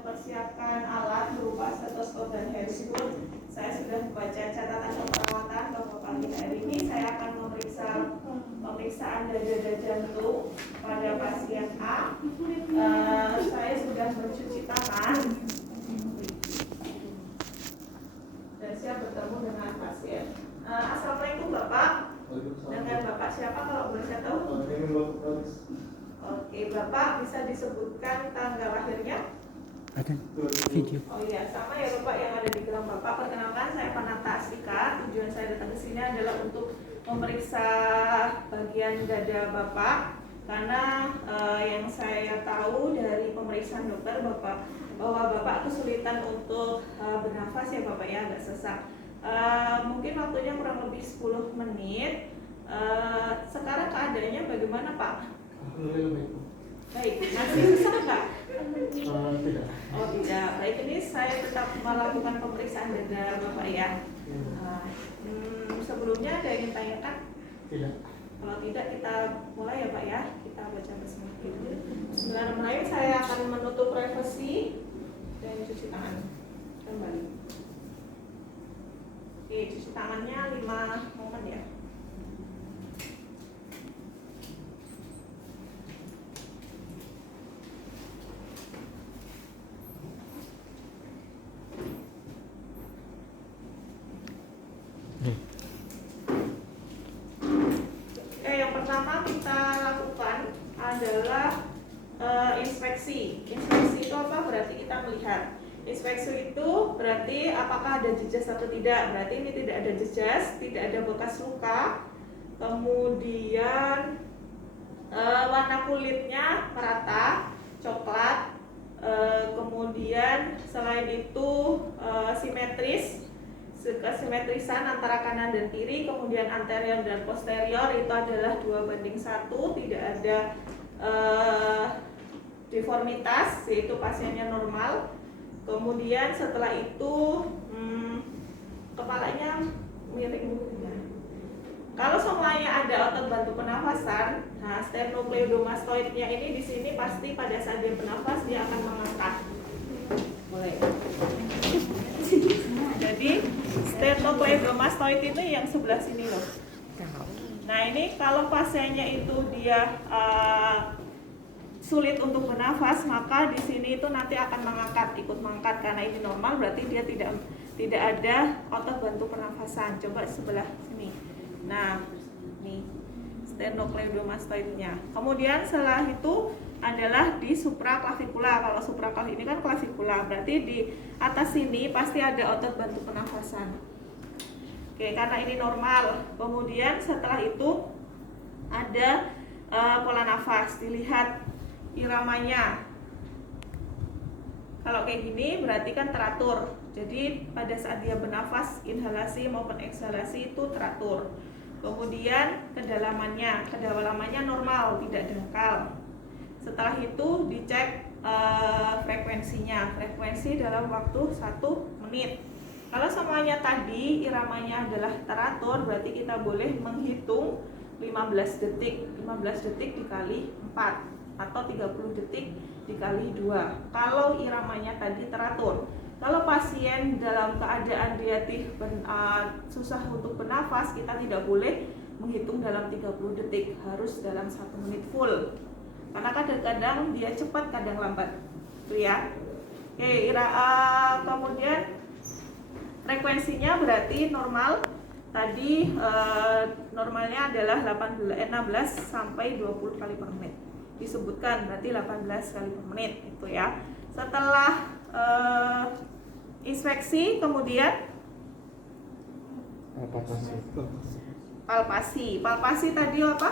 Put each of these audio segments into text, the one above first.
mempersiapkan alat berupa stetoskop dan handphone. Saya sudah membaca catatan keperawatan bahwa pagi hari ini saya akan memeriksa pemeriksaan dada dan jantung pada pasien A. Saya sudah mencuci tangan dan siap bertemu dengan pasien. Assalamualaikum Bapak. Dengan Bapak siapa kalau boleh saya tahu? Oke, Bapak bisa disebutkan tanggal lahirnya? Ada video. Oh iya, sama ya Bapak yang ada di gelang Bapak. Perkenalkan, saya Panata Astika. Tujuan saya datang ke sini adalah untuk memeriksa bagian dada Bapak. Karena yang saya tahu dari pemeriksaan dokter Bapak bahwa Bapak kesulitan untuk bernafas ya Bapak ya, agak sesak. Mungkin waktunya kurang lebih 10 menit. Sekarang keadaannya bagaimana Pak? Baik, masih sesak nggak? Tidak. Oh tidak, baik, ini saya tetap melakukan pemeriksaan dada Bapak ya. Sebelumnya ada yang ingin tanyakan? Tidak. Kalau tidak kita mulai ya Pak ya. Kita baca bersama dulu. Bismillahirrahmanirrahim. Saya akan menutup privasi dan cuci tangan kembali. Oke, cuci tangannya 5 momen ya. Yang pertama kita lakukan adalah inspeksi. Inspeksi itu apa? Berarti kita melihat. Inspeksi itu berarti apakah ada jejas atau tidak. Berarti ini tidak ada jejas, tidak ada bekas luka. Kemudian warna kulitnya merata, coklat. Kemudian selain itu simetris. Kesimetrisan antara kanan dan kiri, kemudian anterior dan posterior itu adalah 2:1, tidak ada deformitas, yaitu pasiennya normal. Kemudian setelah itu kepalanya miring. Kalau semuanya ada otot bantu pernafasan, nah sternocleidomastoidnya ini di sini pasti pada saat dia bernafas dia akan mengangkat. Boleh. Jadi sternocleidomastoid itu yang sebelah sini loh. Nah ini kalau pasiennya itu dia sulit untuk bernafas, maka di sini itu nanti akan ikut mengangkat karena ini normal, berarti dia tidak ada otot bantu pernafasan. Coba sebelah sini. Nah, nih sternocleidomastoidnya. Kemudian setelah itu adalah di supraklavikula. Kalau supraklavikula ini kan klavikula, berarti di atas sini pasti ada otot bantu pernafasan. Oke, karena ini normal. Kemudian setelah itu ada pola nafas, dilihat iramanya. Kalau kayak gini berarti kan teratur. Jadi pada saat dia bernafas, inhalasi maupun eksalasi itu teratur. Kemudian kedalamannya normal, tidak dangkal. Setelah itu dicek frekuensinya, frekuensi dalam waktu 1 menit. Kalau semuanya tadi iramanya adalah teratur, berarti kita boleh menghitung 15 detik. 15 detik dikali 4 atau 30 detik dikali 2. Kalau iramanya tadi teratur. Kalau pasien dalam keadaan dia susah untuk bernafas, kita tidak boleh menghitung dalam 30 detik, harus dalam 1 menit full. Karena kadang-kadang dia cepat, kadang lambat, itu ya. Oke, kemudian frekuensinya berarti normal. Tadi normalnya adalah 16 sampai 20 kali per menit. Disebutkan berarti 18 kali per menit, itu ya. Setelah inspeksi, kemudian palpasi. Palpasi tadi apa?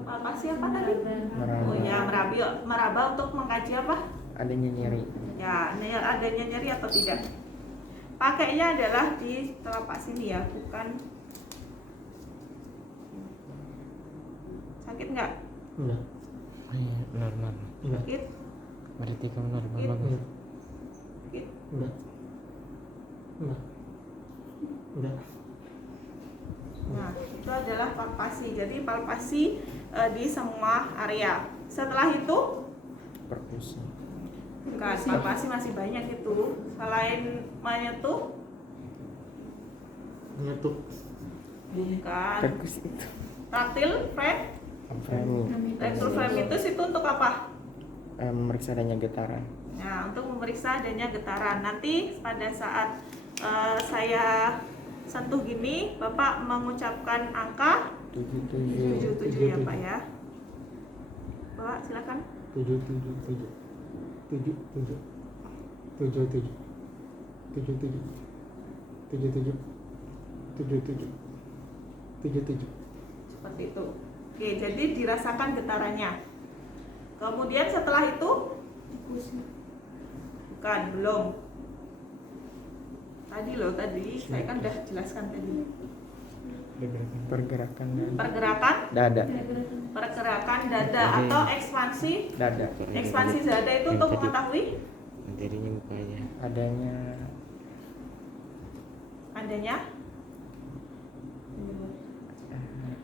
Palpasi apa tadi? Oh ya, meraba untuk mengkaji apa? Adanya nyeri. Ya, adanya nyeri atau tidak. Pakainya adalah di telapak sini ya, bukan. Sakit nggak? Enggak. Normal. Sakit? Berarti kamu normal Sakit? banget. Sakit? Enggak. Enggak. Enggak. Nah, itu adalah palpasi. Jadi palpasi di semua area. Setelah itu perkusi. bukan, palpasi masih banyak itu. Selain menyentuh, Menyetuk. bukan. Perkusi itu. Taktil, frame, Framing. electrophragmitus itu untuk apa? Memeriksa adanya getaran. Nah, untuk memeriksa adanya getaran. Nanti pada saat saya sentuh gini, Bapak mengucapkan angka 77. 77 ya Pak ya. Bapak silakan. 777 77 77 77 77 77 77. Seperti itu. Oke, jadi dirasakan getarannya. Kemudian setelah itu, bukan, belum. Tadi loh, tadi saya kan udah jelaskan tadi. Pergerakan dada. Pergerakan Dada. pergerakan dada atau ekspansi. Dada. Ekspansi dada itu untuk mengetahui Materinya mukanya. Adanya.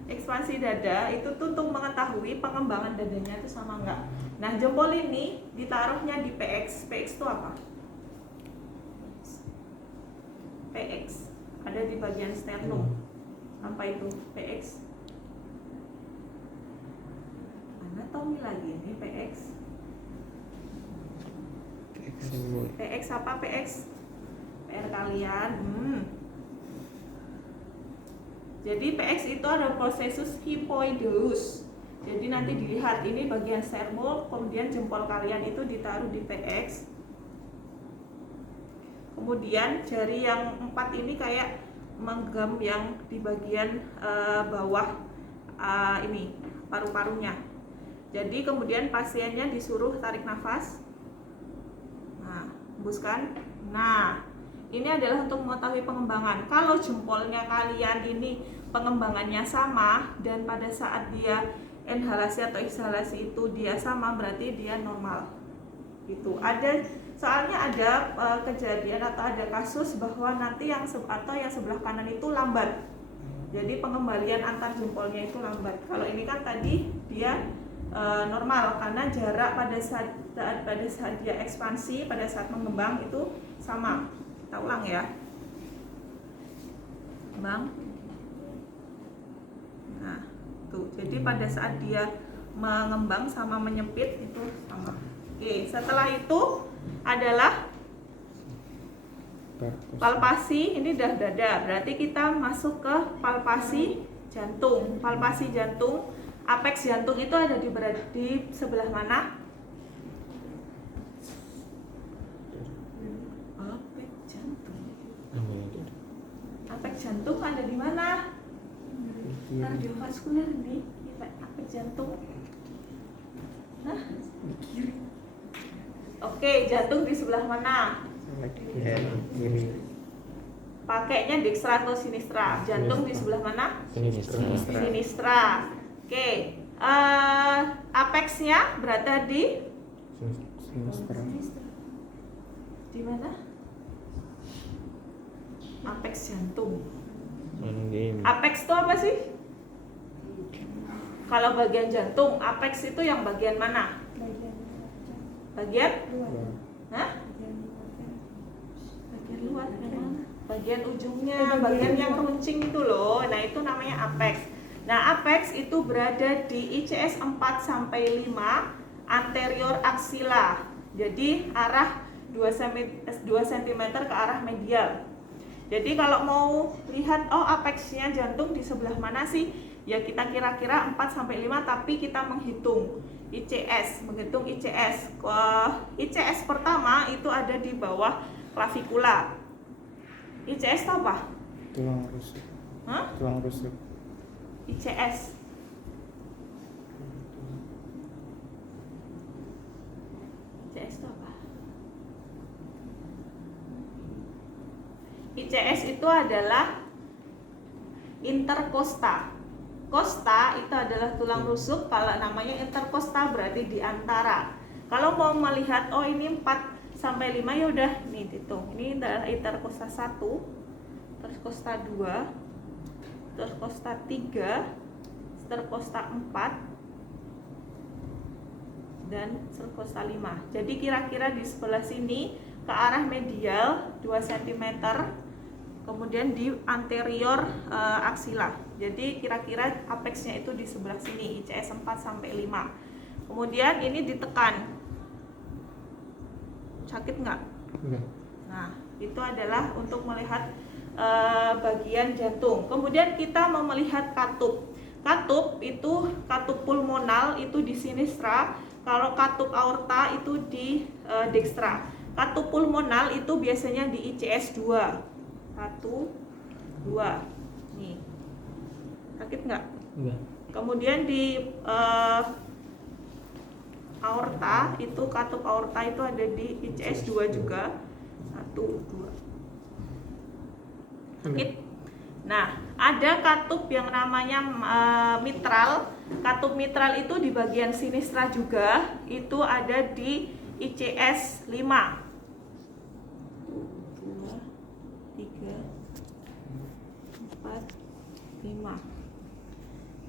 Ekspansi dada itu tuh untuk mengetahui pengembangan dadanya itu sama enggak. Nah, jempol ini ditaruhnya di PX. PX itu apa? PX ada di bagian sternum. Apa itu PX? Anatomi lagi ini PX. PX apa PX? PR kalian. Jadi PX itu ada processus hypoideus. Jadi nanti dilihat ini bagian sternum, kemudian jempol kalian itu ditaruh di PX. Kemudian jari yang 4 ini kayak menggam yang di bagian bawah ini paru-parunya. Jadi kemudian pasiennya disuruh tarik nafas. Nah, hembuskan. Nah, ini adalah untuk mengetahui pengembangan. Kalau jempolnya kalian ini pengembangannya sama dan pada saat dia inhalasi atau ekshalasi itu dia sama, berarti dia normal. Itu ada, soalnya ada kejadian atau ada kasus bahwa nanti yang sebelah kanan itu lambat. Jadi pengembalian antar jempolnya itu lambat. Kalau ini kan tadi dia normal karena jarak pada saat dia ekspansi, pada saat mengembang itu sama. Kita ulang ya, Bang. Nah, tuh. Jadi pada saat dia mengembang sama menyempit itu sama. Oke, setelah itu adalah palpasi. Ini udah dada. Berarti kita masuk ke palpasi jantung. Palpasi jantung, apeks jantung itu ada di sebelah mana? Apeks jantung ada di mana? Kardiovaskuler nih, apeks jantung. Nah, oke, jantung di sebelah mana? Kiri. Pakainya dekstra atau sinistra? Jantung di sebelah mana? Sinistra. Sinistra. Oke, apeksnya berada di Sinistra. di mana? Apeks jantung. Apeks itu apa sih? Kalau bagian jantung, apeks itu yang bagian mana? Bagian? Hah? Bagian luar, bagian ujungnya, bagian yang runcing itu loh. Nah, itu namanya apeks. Nah, apeks itu berada di ICS 4 sampai 5 anterior axilla. Jadi arah 2 cm ke arah medial. Jadi kalau mau lihat apeksnya jantung di sebelah mana sih? Ya kita kira-kira 4 sampai 5, tapi kita menghitung ICS, menghitung ICS. ICS pertama itu ada di bawah klavikula. ICS itu apa? Tulang rusuk. Hah? Tulang rusuk. ICS. ICS itu apa? ICS itu adalah interkosta. Kosta itu adalah tulang rusuk, kalau namanya interkosta berarti di antara. Kalau mau melihat ini 4 sampai 5 ya udah nih hitung. Ini adalah interkosta 1, interkosta 2, interkosta 3, interkosta 4, dan serkosta 5. Jadi kira-kira di sebelah sini ke arah medial 2 cm, kemudian di anterior aksila. Jadi kira-kira apexnya itu di sebelah sini, ICS 4 sampai 5. Kemudian ini ditekan. Sakit nggak? Enggak. Nah, itu adalah untuk melihat bagian jantung. Kemudian kita mau melihat katup. Katup itu katup pulmonal itu di sinistra. Kalau katup aorta itu di dekstra. Katup pulmonal itu biasanya di ICS 2. 1, 2. Nih. Sakit nggak? Enggak. Kemudian di aorta itu katup aorta itu ada di ICS 2 juga. 1, 2. Sakit. Nah, ada katup yang namanya mitral. Katup mitral itu di bagian sinistra juga, itu ada di ICS 5. 2, 3, 4, 5.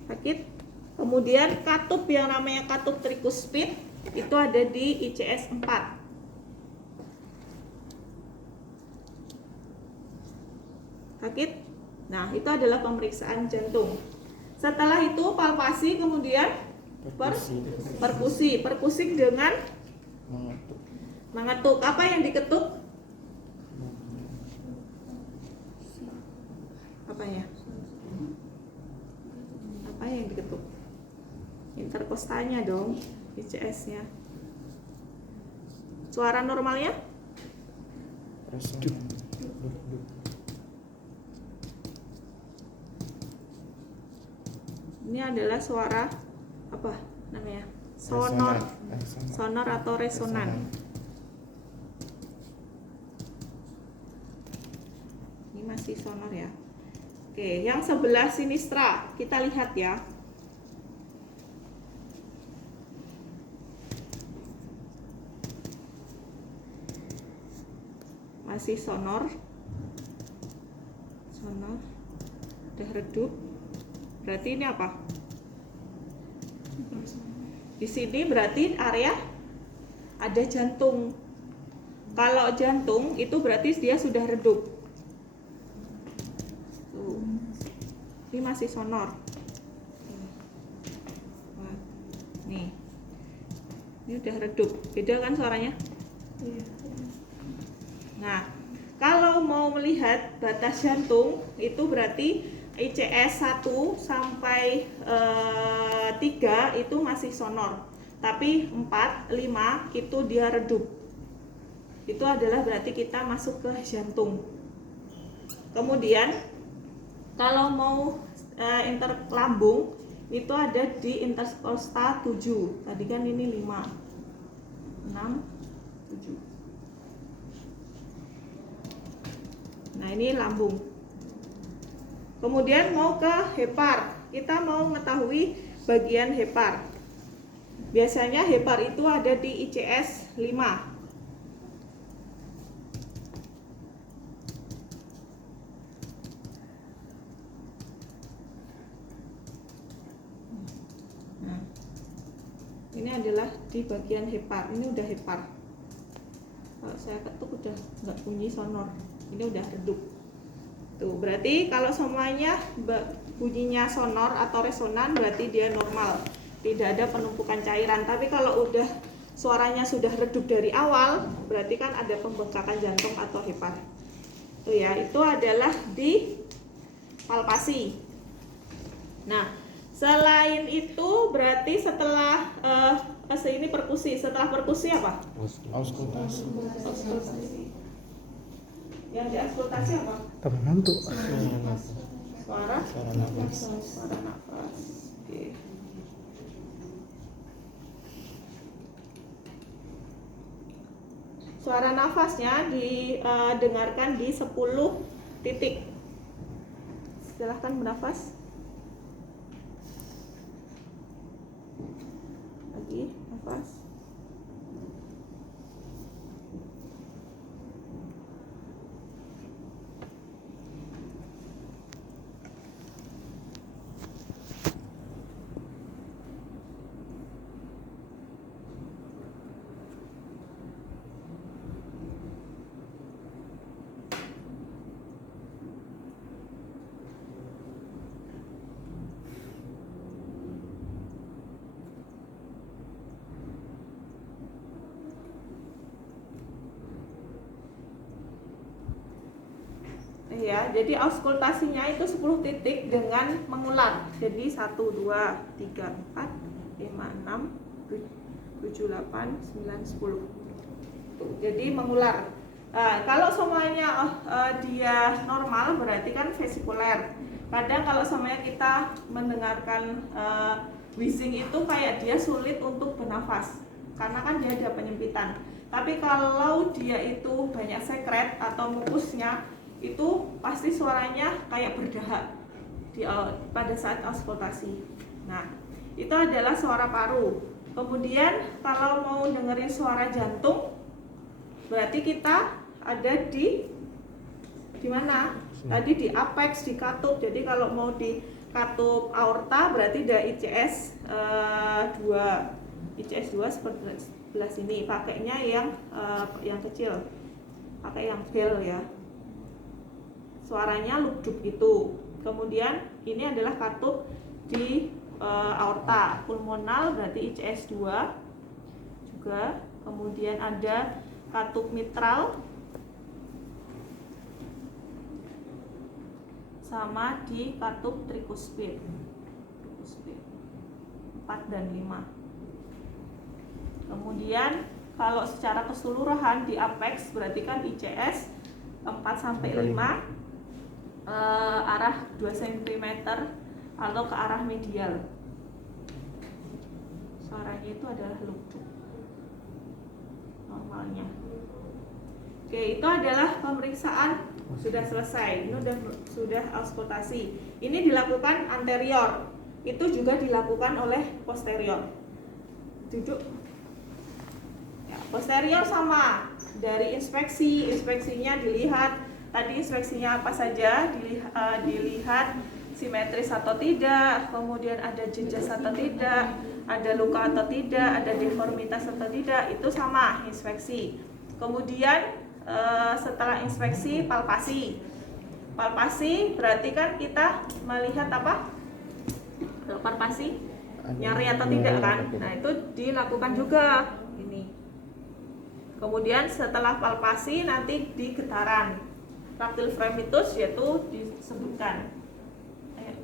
Sakit. Kemudian katup yang namanya katup trikuspid itu ada di ICS 4. Sakit. Nah, itu adalah pemeriksaan jantung. Setelah itu palpasi, kemudian perkusi. Perkusi dengan mengetuk. Apa yang diketuk? Apanya? Apa yang diketuk? Interkostalnya dong, ICS-nya. Suara normalnya? Ini adalah suara apa namanya? Sonor atau resonan. Ini masih sonor ya. Oke, yang sebelah sinistra kita lihat ya. Masih sonor. Udah redup. Berarti ini apa? Di sini berarti area ada jantung. Kalau jantung itu berarti dia sudah redup. Tuh. Ini masih sonor. Nih. Ini udah redup. Beda kan suaranya? Nah, kalau mau melihat batas jantung itu berarti ICS 1 sampai 3 itu masih sonor. Tapi 4, 5 itu dia redup. Itu adalah berarti kita masuk ke jantung. Kemudian kalau mau interlambung itu ada di interkosta 7. Tadi kan ini 5, 6, 7. Nah, ini lambung. Kemudian mau ke hepar. Kita mau mengetahui bagian hepar. Biasanya hepar itu ada di ICS 5. Nah, ini adalah di bagian hepar. Ini udah hepar. Kalau saya ketuk udah nggak bunyi sonor. Ini udah redup. Tuh, berarti kalau semuanya bunyinya sonor atau resonan berarti dia normal. Tidak ada penumpukan cairan. Tapi kalau udah suaranya sudah redup dari awal, berarti kan ada pembengkakan jantung atau hepar. Tuh ya, itu adalah di palpasi. Nah, selain itu berarti setelah ini perkusi. Setelah perkusi apa? Auskultasi. Yang diauskultasi apa? Pembentuk. Suara nafas. Suara nafas. Oke. Suara nafasnya didengarkan di 10 titik. Silahkan bernafas. Lagi nafas. Ya, jadi auskultasinya itu 10 titik dengan mengular. Jadi 1 2 3 4 5 6 7 8 9 10. Jadi mengular. Nah, kalau semuanya dia normal berarti kan vesikuler. Kadang kalau semuanya kita mendengarkan wheezing itu kayak dia sulit untuk bernafas karena kan dia ada penyempitan. Tapi kalau dia itu banyak sekret atau mukusnya itu pasti suaranya kayak berdahak pada saat auskultasi. Nah, itu adalah suara paru. Kemudian kalau mau dengerin suara jantung, berarti kita ada di mana? Tadi di apex, di katup. Jadi kalau mau di katup aorta berarti ada ICS 2. ICS 2 sebelah sini. Pakainya yang kecil. Pakai yang bell ya. Suaranya lubduk itu. Kemudian ini adalah katup di aorta. Pulmonal berarti ICS 2 juga. Kemudian ada katup mitral sama di katup trikuspid 4 dan 5. Kemudian kalau secara keseluruhan di apex berarti kan ICS 4 sampai 5 arah 2 cm atau ke arah medial. Suaranya itu adalah lubduk normalnya. Oke, itu adalah pemeriksaan sudah selesai. Ini sudah auskultasi. Ini dilakukan anterior. Itu juga dilakukan oleh posterior. Duduk. Ya, posterior sama. Dari inspeksinya dilihat. Tadi inspeksinya apa saja? Dilihat simetris atau tidak, kemudian ada jejas atau tidak, ada luka atau tidak, ada deformitas atau tidak. Itu sama inspeksi. Kemudian setelah inspeksi, palpasi. Palpasi berarti kan kita melihat apa? Palpasi nyari atau tidak kan? Nah, itu dilakukan juga ini. Kemudian setelah palpasi nanti di getaran. Tactile fremitus yaitu disebutkan. Ayo,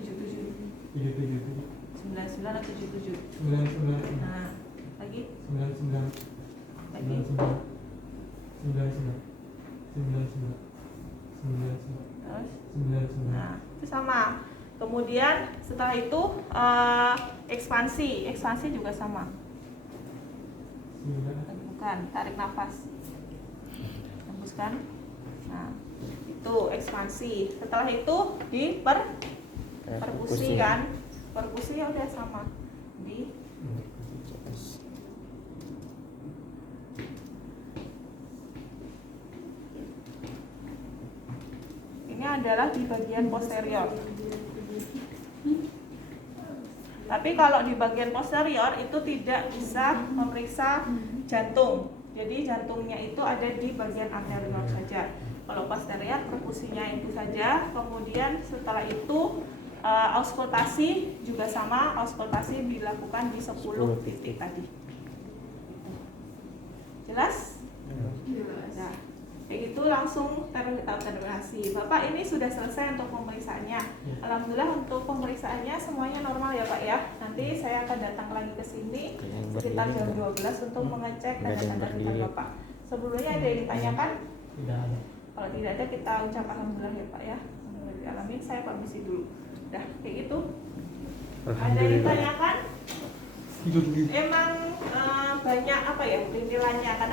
77. 99 atau 77. 99. Nah, lagi 99. lagi 99. terus 99. nah itu sama. Kemudian setelah itu ekspansi juga sama. Bukan, tarik nafas, hembuskan. Nah itu ekspansi. Setelah itu di perkusi kan, perkusi ya udah sama di ini adalah di bagian posterior. Tapi kalau di bagian posterior itu tidak bisa memeriksa jantung. Jadi jantungnya itu ada di bagian anterior saja. Kalau posterior perkusinya itu saja. Kemudian setelah itu auskultasi juga sama. Auskultasi dilakukan di 10 titik tadi. Jelas? Nah, kayak gitu langsung terindikasi. Bapak ini sudah selesai untuk pemeriksaannya. Alhamdulillah untuk pemeriksaannya semuanya normal ya Pak ya. Nanti saya akan datang lagi ke sini sekitar jam 12 untuk mengecek tanda-tanda vital Bapak. Sebelumnya ada yang ditanyakan? Tidak ada. Kalau tidak ada kita ucap alhamdulillah ya Pak ya. Alhamdulillah, saya permisi dulu. Dah kayak gitu. Ada yang ditanyakan? Emang banyak apa ya nilainya? Karena